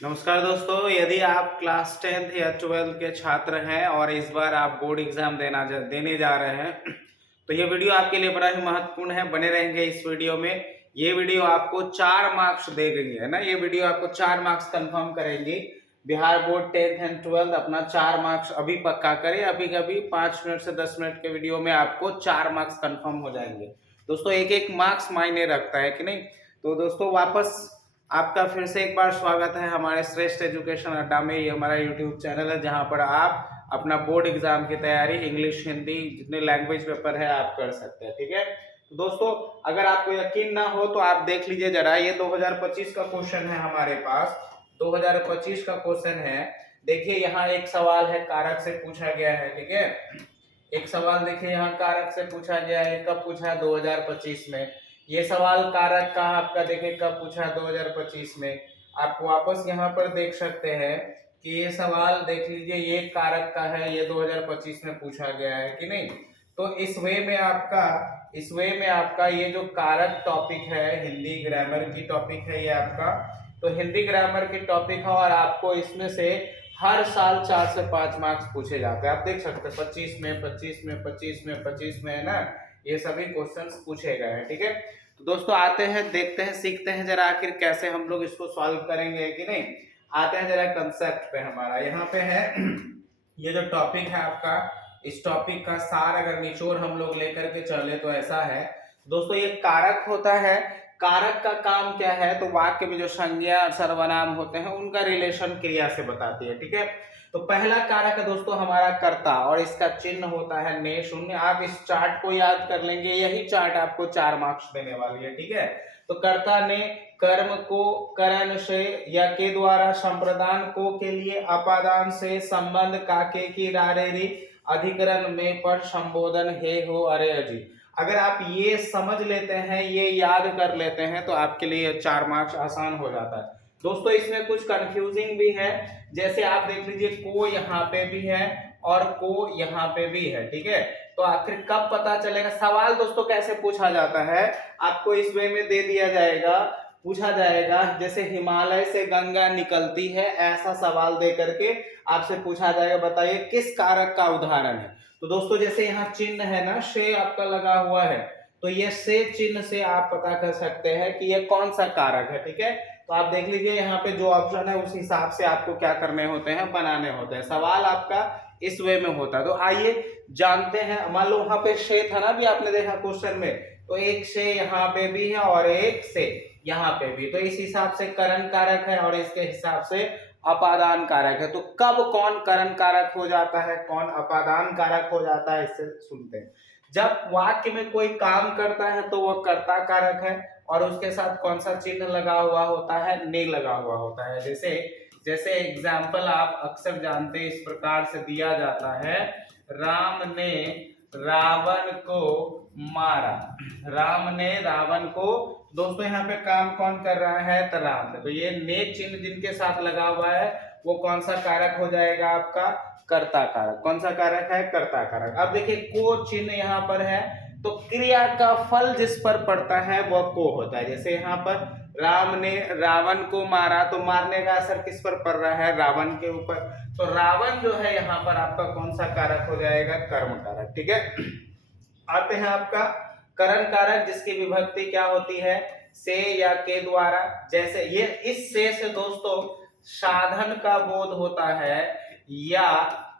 नमस्कार दोस्तों, यदि आप क्लास 10th या 12th के छात्र हैं और इस बार आप बोर्ड एग्जाम देने जा रहे हैं तो ये वीडियो आपके लिए बड़ा ही महत्वपूर्ण है। बने रहेंगे इस वीडियो में। ये वीडियो आपको 4 मार्क्स देंगे, है ना। ये वीडियो आपको 4 मार्क्स कंफर्म करेंगे। Bihar board 10th and 12th अपना 4 मार्क्स अभी पक्का करें। अभी कभी 5 मिनट से 10 मिनट के वीडियो में आपको 4 मार्क्स कंफर्म हो जाएंगे। दोस्तों एक एक मार्क्स मायने रखता है कि नहीं। तो दोस्तों वापस आपका फिर से एक बार स्वागत है हमारे श्रेष्ठ एजुकेशन अड्डा में। ये हमारा यूट्यूब चैनल है जहां पर आप अपना बोर्ड एग्जाम की तैयारी इंग्लिश, हिंदी, जितने लैंग्वेज पेपर है आप कर सकते हैं। ठीक है। तो दोस्तों अगर आपको यकीन ना हो तो आप देख लीजिए जरा, ये 2025 का क्वेश्चन है हमारे पास। 2025 का क्वेश्चन है। देखिए यहाँ एक सवाल है, कारक से पूछा गया है। ठीक है। एक सवाल देखिए यहाँ कारक से पूछा गया है। कब पूछा है? 2025 में। ये सवाल कारक का आपका देखिए कब पूछा है? 2025 में। आप वापस यहाँ पर देख सकते हैं कि ये सवाल देख लीजिए, ये कारक का है, ये 2025 में पूछा गया है कि नहीं। तो इस वे में आपका ये जो कारक टॉपिक है, हिंदी ग्रामर की टॉपिक है ये आपका। तो हिंदी ग्रामर की टॉपिक है और आपको इसमें से हर साल 4 से 5 मार्क्स पूछे जाते हैं। आप देख सकते हैं 25 में, 25 में, 25 में, 25 में, है ना। ये सभी क्वेश्चंस पूछे गए हैं। ठीक है। तो दोस्तों आते हैं, देखते हैं, सीखते हैं जरा आखिर कैसे हम लोग इसको सॉल्व करेंगे कि नहीं। आते हैं जरा कंसेप्ट पे। हमारा यहाँ पे है ये जो टॉपिक है आपका, इस टॉपिक का सार अगर निचोड़ हम लोग लेकर के चले तो ऐसा है दोस्तों। ये कारक होता है। कारक का काम क्या है? तो वाक्य में जो संज्ञा सर्वनाम होते हैं उनका रिलेशन क्रिया से बताती है। ठीक है। तो पहला कारक है दोस्तों हमारा कर्ता, और इसका चिन्ह होता है ने शून्य। आप इस चार्ट को याद कर लेंगे, यही चार्ट आपको 4 मार्क्स देने वाली है। ठीक है। तो कर्ता ने कर्म को करण से या के द्वारा संप्रदान को के लिए अपादान से संबंध काके की रारेरी अधिकरण में पर संबोधन हे हो अरे अजी। अगर आप ये समझ लेते हैं, ये याद कर लेते हैं तो आपके लिए 4 मार्क्स आसान हो जाता है। दोस्तों इसमें कुछ कंफ्यूजिंग भी है। जैसे आप देख लीजिए को यहाँ पे भी है और को यहाँ पे भी है। ठीक है। तो आखिर कब पता चलेगा? सवाल दोस्तों कैसे पूछा जाता है, आपको इस वे में दे दिया जाएगा, पूछा जाएगा जैसे हिमालय से गंगा निकलती है, ऐसा सवाल दे करके आपसे पूछा जाएगा बताइए किस कारक का उदाहरण है। तो दोस्तों जैसे यहाँ चिन्ह है ना, से आपका लगा हुआ है, तो ये से चिन्ह से आप पता कर सकते हैं कि ये कौन सा कारक है। ठीक है। तो आप देख लीजिए यहाँ पे जो ऑप्शन है उस हिसाब से आपको क्या करने होते हैं, बनाने होते हैं। सवाल आपका इस वे में होता है। तो आइए जानते हैं। मान लो वहां पे से था ना, भी आपने देखा क्वेश्चन में, तो एक से यहाँ पे भी है और एक से यहाँ पे भी। तो इस हिसाब से करण कारक है और इसके हिसाब से अपादान कारक है। तो कब कौन करण कारक हो जाता है, कौन अपादान कारक हो जाता है, इससे सुनते हैं। जब वाक्य में कोई काम करता है तो वह कर्ता कारक है और उसके साथ कौन सा चिन्ह लगा हुआ होता है? ने लगा हुआ होता है। जैसे जैसे एग्जाम्पल आप अक्सर जानते हैं, इस प्रकार से दिया जाता है, राम ने रावण को मारा। राम ने रावण को, दोस्तों यहाँ पे काम कौन कर रहा है? तो राम। तो ये ने चिन्ह जिनके साथ लगा हुआ है वो कौन सा कारक हो जाएगा? आपका कर्ता कारक। कौन सा कारक है? कर्ता कारक। अब देखिए को चिन्ह यहाँ पर है, तो क्रिया का फल जिस पर पड़ता है वह को होता है। जैसे यहाँ पर राम ने रावण को मारा, तो मारने का असर किस पर पड़ रहा है? रावण के ऊपर। तो रावण जो है यहाँ पर आपका कौन सा कारक हो जाएगा? कर्म कारक। ठीक है। आते हैं आपका करण कारक, जिसकी विभक्ति क्या होती है? से या के द्वारा। जैसे ये इस से दोस्तों साधन का बोध होता है या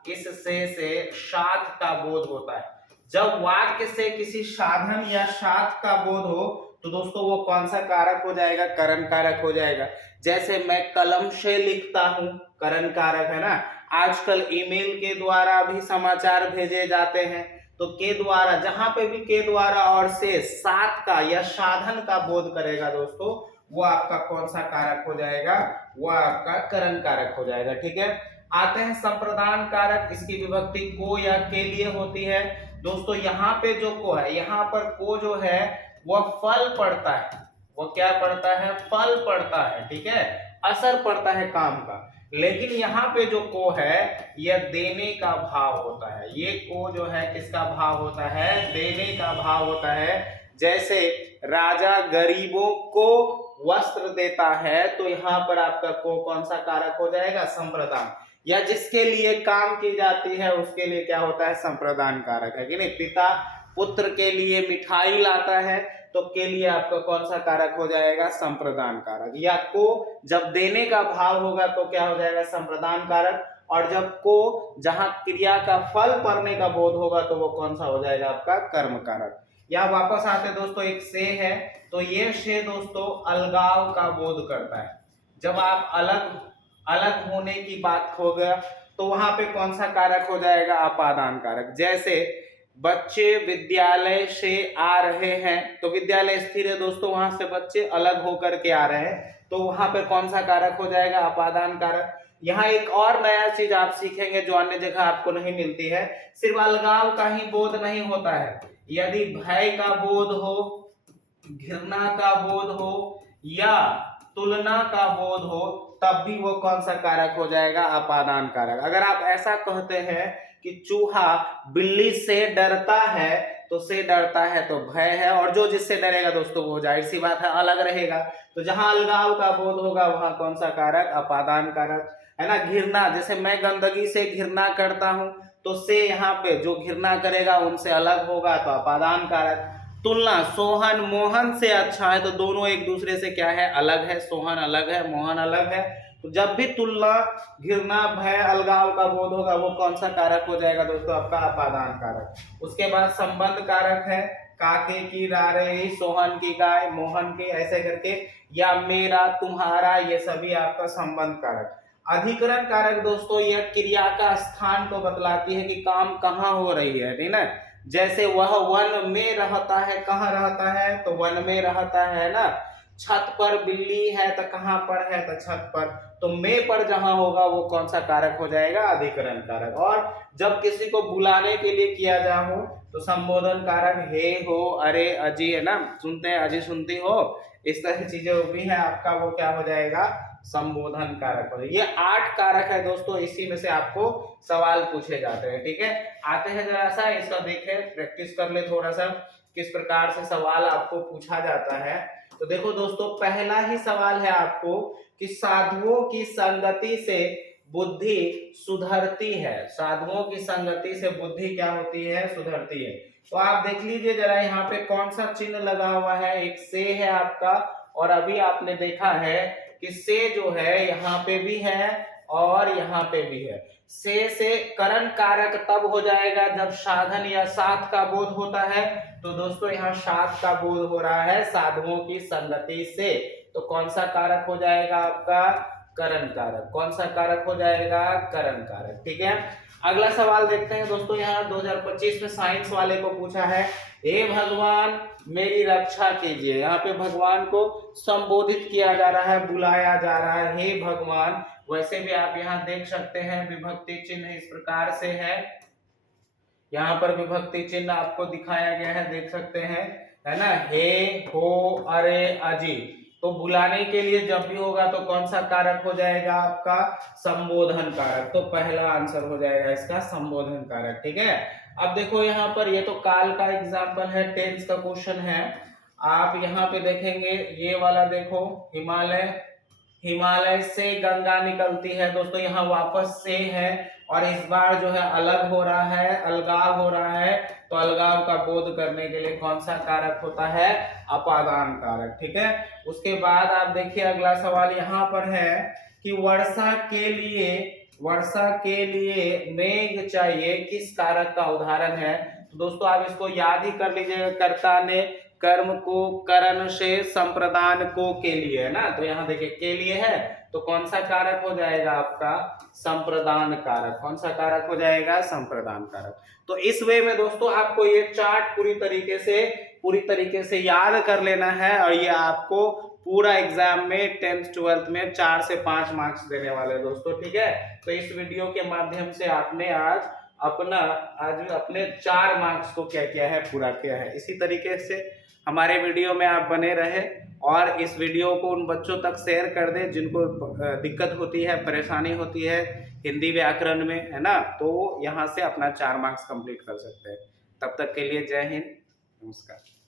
इस से साध का बोध होता है। जब वाक्य से किसी साधन या साध का बोध हो तो दोस्तों वो कौन सा कारक हो जाएगा? करण कारक हो जाएगा। जैसे मैं कलम से लिखता हूं, करण कारक है ना। आजकल ईमेल के द्वारा भी समाचार भेजे जाते हैं, तो के द्वारा, जहां पे भी के द्वारा और से साथ का या साधन का बोध करेगा दोस्तों, वो आपका कौन सा कारक हो जाएगा? वो आपका करण कारक हो जाएगा। ठीक है। आते हैं संप्रदान कारक, इसकी विभक्ति को या के लिए होती है। दोस्तों यहाँ पे जो को है, यहाँ पर को जो है वह फल पड़ता है। वो क्या पड़ता है? फल पड़ता है। ठीक है। असर पड़ता है काम का। लेकिन यहाँ पे जो को है यह देने का भाव होता है। ये को जो है किसका भाव होता है? देने का भाव होता है। जैसे राजा गरीबों को वस्त्र देता है, तो यहाँ पर आपका को कौन सा कारक हो जाएगा? संप्रदान। या जिसके लिए काम की जाती है उसके लिए क्या होता है? संप्रदान कारक, है कि नहीं? पिता पुत्र के लिए मिठाई लाता है तो के लिए आपका कौन सा कारक हो जाएगा? संप्रदान कारक। या को जब देने का भाव होगा तो क्या हो जाएगा? संप्रदान कारक। और जब को जहां क्रिया का फल पड़ने का बोध होगा तो वो कौन सा हो जाएगा? आपका कर्म कारक। या वापस आते दोस्तों, एक से है, तो ये से दोस्तों अलगाव का बोध करता है। जब आप अलग अलग होने की बात हो गया तो वहां पे कौन सा कारक हो जाएगा? अपादान कारक। जैसे बच्चे विद्यालय से आ रहे हैं, तो विद्यालय स्थिर है दोस्तों, वहां से बच्चे अलग होकर के आ रहे हैं, तो वहां पे कौन सा कारक हो जाएगा? अपादान कारक। यहाँ एक और नया चीज आप सीखेंगे जो अन्य जगह आपको नहीं मिलती है, सिर्फ अलगाव का ही बोध नहीं होता है, यदि भय का बोध हो, घृणा का बोध हो या तुलना का बोध हो, तब भी वो कौन सा कारक हो जाएगा? अपादान कारक। अगर आप ऐसा कहते हैं कि चूहा बिल्ली से डरता है, तो से डरता है तो भय है, और जो जिससे डरेगा दोस्तों वो जाहिर सी बात है अलग रहेगा, तो जहां अलगाव का बोध होगा वहां कौन सा कारक? अपादान कारक, है ना? घृणा, जैसे मैं गंदगी से घृणा करता हूं, तो से यहाँ पे जो घृणा करेगा उनसे अलग होगा तो अपादान कारक। तुलना, सोहन मोहन से अच्छा है, तो दोनों एक दूसरे से क्या है? अलग है। सोहन अलग है, मोहन अलग है, तो जब भी तुलना, घृणा, भय, अलगाव का बोध होगा वो कौन सा कारक हो जाएगा दोस्तों? आपका अपादान कारक। उसके बाद संबंध कारक है, काके की रारे, सोहन की गाय, मोहन की, ऐसे करके, या मेरा, तुम्हारा, ये सभी आपका संबंध कारक। अधिकरण कारक दोस्तों यह क्रिया का स्थान को बतलाती है कि काम कहाँ हो रही है, ठीक ना? जैसे वह वन में रहता है, कहाँ रहता है? तो वन में रहता है ना। छत पर बिल्ली है तो कहाँ पर है? तो छत पर। तो में पर जहां होगा वो कौन सा कारक हो जाएगा? अधिकरण कारक। और जब किसी को बुलाने के लिए किया जा हो तो संबोधन कारक, हे, हो, अरे, अजी, है ना? सुनते हैं, अजी सुनती हो, इस तरह की चीजें वो भी है आपका, वो क्या हो जाएगा? संबोधन कारक हो। ये 8 कारक है दोस्तों, इसी में से आपको सवाल पूछे जाते हैं, ठीक है? आते हैं जरा सा इसका देखें, प्रैक्टिस कर ले थोड़ा सा किस प्रकार से सवाल आपको पूछा जाता है। तो देखो दोस्तों, पहला ही सवाल है आपको कि साधुओं की संगति से बुद्धि सुधरती है। साधुओं की संगति से बुद्धि क्या होती है? सुधरती है। तो आप देख लीजिए जरा यहाँ पे कौन सा चिन्ह लगा हुआ है, एक से है आपका, और अभी आपने देखा है कि से जो है यहाँ पे भी है और यहाँ पे भी है। से करण कारक तब हो जाएगा जब साधन या साथ का बोध होता है, तो दोस्तों यहाँ साथ का बोध हो रहा है साधुओं की संगति से, तो कौन सा कारक हो जाएगा? आपका करण कारक। कौन सा कारक हो जाएगा? करण कारक, ठीक है? अगला सवाल देखते हैं दोस्तों, यहाँ 2025 में साइंस वाले को पूछा है, हे भगवान मेरी रक्षा कीजिए। यहाँ पे भगवान को संबोधित किया जा रहा है, बुलाया जा रहा है, हे भगवान। वैसे भी आप यहाँ देख सकते हैं विभक्ति चिन्ह इस प्रकार से है, यहाँ पर विभक्ति चिन्ह आपको दिखाया गया है, देख सकते हैं, है ना? हे, हो, अरे, अजी। तो बुलाने के लिए जब भी होगा तो कौन सा कारक हो जाएगा? आपका संबोधन कारक। तो पहला आंसर हो जाएगा इसका संबोधन कारक, ठीक है? अब देखो यहाँ पर, ये तो काल का एग्जाम्पल है, टेंस का क्वेश्चन है। आप यहाँ पे देखेंगे ये वाला देखो, हिमालय, हिमालय से गंगा निकलती है दोस्तों, यहाँ वापस से है, और इस बार जो है अलग हो रहा है, अलगाव हो रहा है, तो अलगाव का बोध करने के लिए कौन सा कारक होता है? अपादान कारक, ठीक है? उसके बाद आप देखिए अगला सवाल यहाँ पर है कि वर्षा के लिए मेघ चाहिए, किस कारक का उदाहरण है? तो दोस्तों आप इसको याद ही कर लीजिएगा, कर्ता ने कर्म को करण से संप्रदान को के लिए, है ना? तो यहाँ देखिए के लिए है, तो कौन सा कारक हो जाएगा? आपका संप्रदान कारक। कौन सा कारक हो जाएगा? संप्रदान कारक। तो इस वे में दोस्तों आपको ये चार्ट पूरी तरीके से याद कर लेना है, और ये आपको पूरा एग्जाम में 10th 12th में 4 से 5 मार्क्स देने वाले दोस्तों, ठीक है? तो इस वीडियो के माध्यम से आपने आज अपने 4 मार्क्स को क्या किया है? पूरा किया है। इसी तरीके से हमारे वीडियो में आप बने रहे, और इस वीडियो को उन बच्चों तक शेयर कर दें जिनको दिक्कत होती है, परेशानी होती है हिंदी व्याकरण में, है ना? तो यहाँ से अपना 4 मार्क्स कंप्लीट कर सकते हैं। तब तक के लिए जय हिंद, नमस्कार।